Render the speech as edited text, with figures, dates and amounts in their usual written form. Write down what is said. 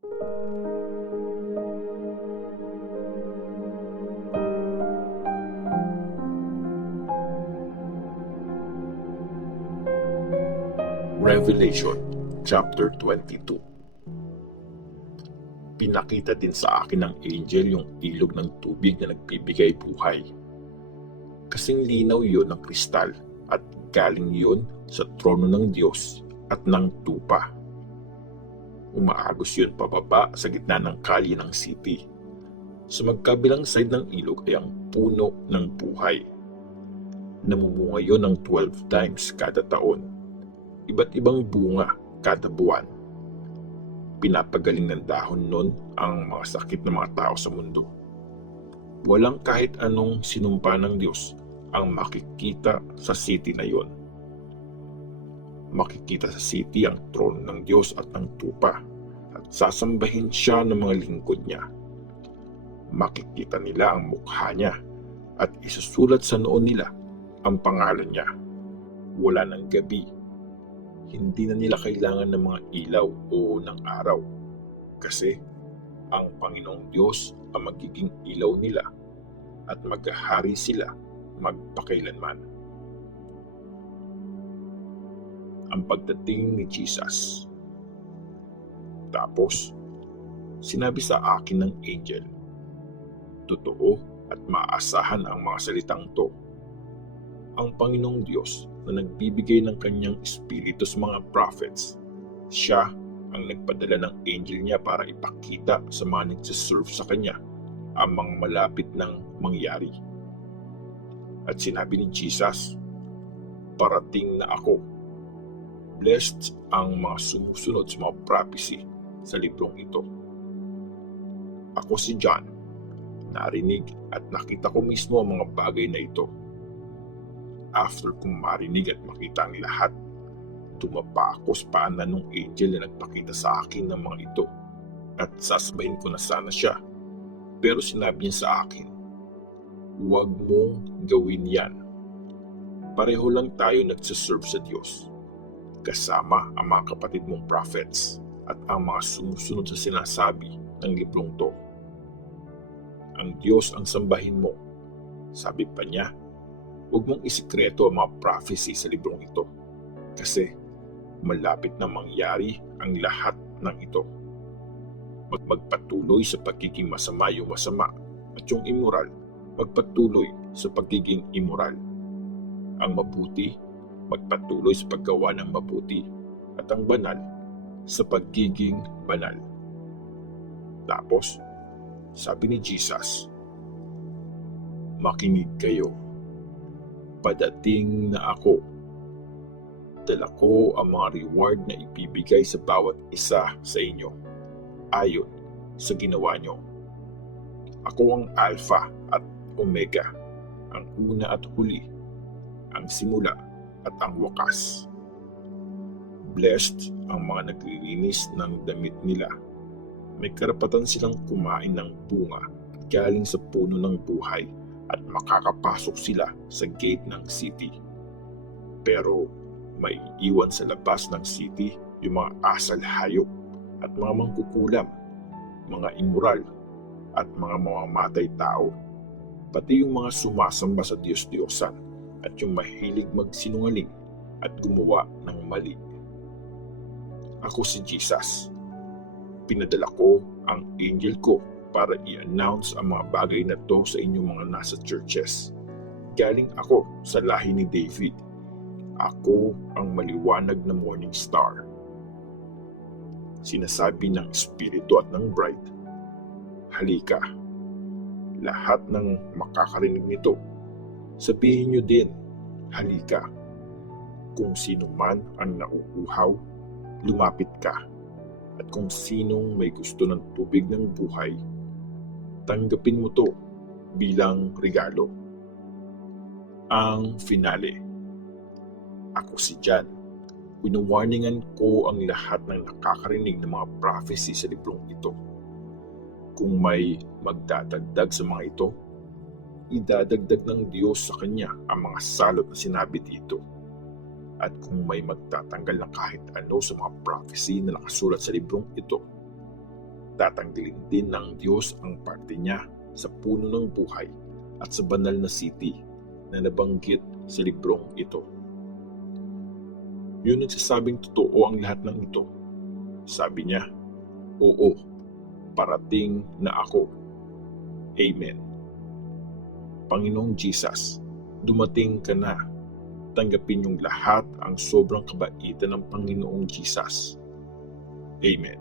Revelation chapter 22. Pinakita din sa akin ng angel yung ilog ng tubig na nagbibigay buhay. Kasing linaw yun ng kristal at galing yun sa trono ng Diyos at ng tupa. Umaagos yun pababa sa gitna ng kalye ng city. Sa magkabilang side ng ilog ay ang puno ng buhay. Namumunga yun ng 12 times kada taon. Iba't ibang bunga kada buwan. Pinapagaling ng dahon nun ang mga sakit ng mga tao sa mundo. Walang kahit anong sinumpa ng Diyos ang makikita sa city na yon. Makikita sa city ang trono ng Diyos at ng tupa at sasambahin siya ng mga lingkod niya. Makikita nila ang mukha niya at isusulat sa noo nila ang pangalan niya. Wala ng gabi. Hindi na nila kailangan ng mga ilaw o ng araw kasi ang Panginoong Diyos ang magiging ilaw nila at maghahari sila magpakailanman. Ang pagdating ni Jesus. Tapos, sinabi sa akin ng angel, totoo at maaasahan ang mga salitang to. Ang Panginoong Diyos na nagbibigay ng kanyang espiritu sa mga prophets, siya ang nagpadala ng angel niya para ipakita sa mga nagsiserve sa kanya ang mga malapit ng mangyari. At sinabi ni Jesus, parating na ako. Blessed ang mga sumusunod sa mga prophecy sa librong ito. Ako si John, narinig at nakita ko mismo ang mga bagay na ito. After kong marinig at makita ang lahat, tumapa ako sa paanan ng angel na nagpakita sa akin ng mga ito at sasabahin ko na sana siya. Pero sinabi niya sa akin, huwag mong gawin yan. Pareho lang tayo nagsiserve sa Diyos, kasama ang mga kapatid mong prophets at ang mga sumusunod sa sinasabi ng librong to. Ang Diyos ang sambahin mo. Sabi pa niya, huwag mong isikreto ang mga prophecy sa librong ito kasi malapit na mangyari ang lahat ng ito. Magpatuloy sa pagiging masama yung masama at yung immoral, magpatuloy sa pagiging immoral. Ang mabuti, magpatuloy sa paggawa ng mabuti at ang banal sa pagiging banal. Tapos, sabi ni Jesus, makinig kayo. Padating na ako. Dala ko ang mga reward na ibibigay sa bawat isa sa inyo, ayon sa ginawa nyo. Ako ang Alpha at Omega, ang una at huli, ang simula at ang wakas. Blessed ang mga naglilinis ng damit nila. May karapatan silang kumain ng bunga galing sa puno ng buhay at makakapasok sila sa gate ng city. Pero may iwan sa labas ng city yung mga asal hayop at mga mangkukulam, mga immoral at mga mamamatay tao, pati yung mga sumasamba sa Diyos-Diyosan at yung mahilig magsinungaling at gumawa ng mali. Ako si Jesus. Pinadala ko ang angel ko para i-announce ang mga bagay na to sa inyong mga nasa churches. Galing ako sa lahi ni David. Ako ang maliwanag na morning star. Sinasabi ng Espiritu at ng Bride, halika. Lahat ng makakarinig nito, sabihin nyo din, halika. Kung sino man ang nauuhaw, lumapit ka. At kung sinong may gusto ng tubig ng buhay, tanggapin mo to bilang regalo. Ang finale. Ako si John. Winawarningan ko ang lahat ng nakakarinig ng mga prophecy sa librong ito. Kung may magdadagdag sa mga ito, idadagdag ng Diyos sa kanya ang mga salot na sinabi dito. At kung may magtatanggal ng kahit ano sa mga prophecy na nakasulat sa librong ito, tatanggalin din ng Diyos ang parte niya sa puno ng buhay at sa banal na city na nabanggit sa librong ito. Yun nagsasabing totoo ang lahat ng ito. Sabi niya, oo, parating na ako. Amen. Panginoong Jesus, dumating ka na. Tanggapin yung lahat ang sobrang kabaitan ng Panginoong Jesus. Amen.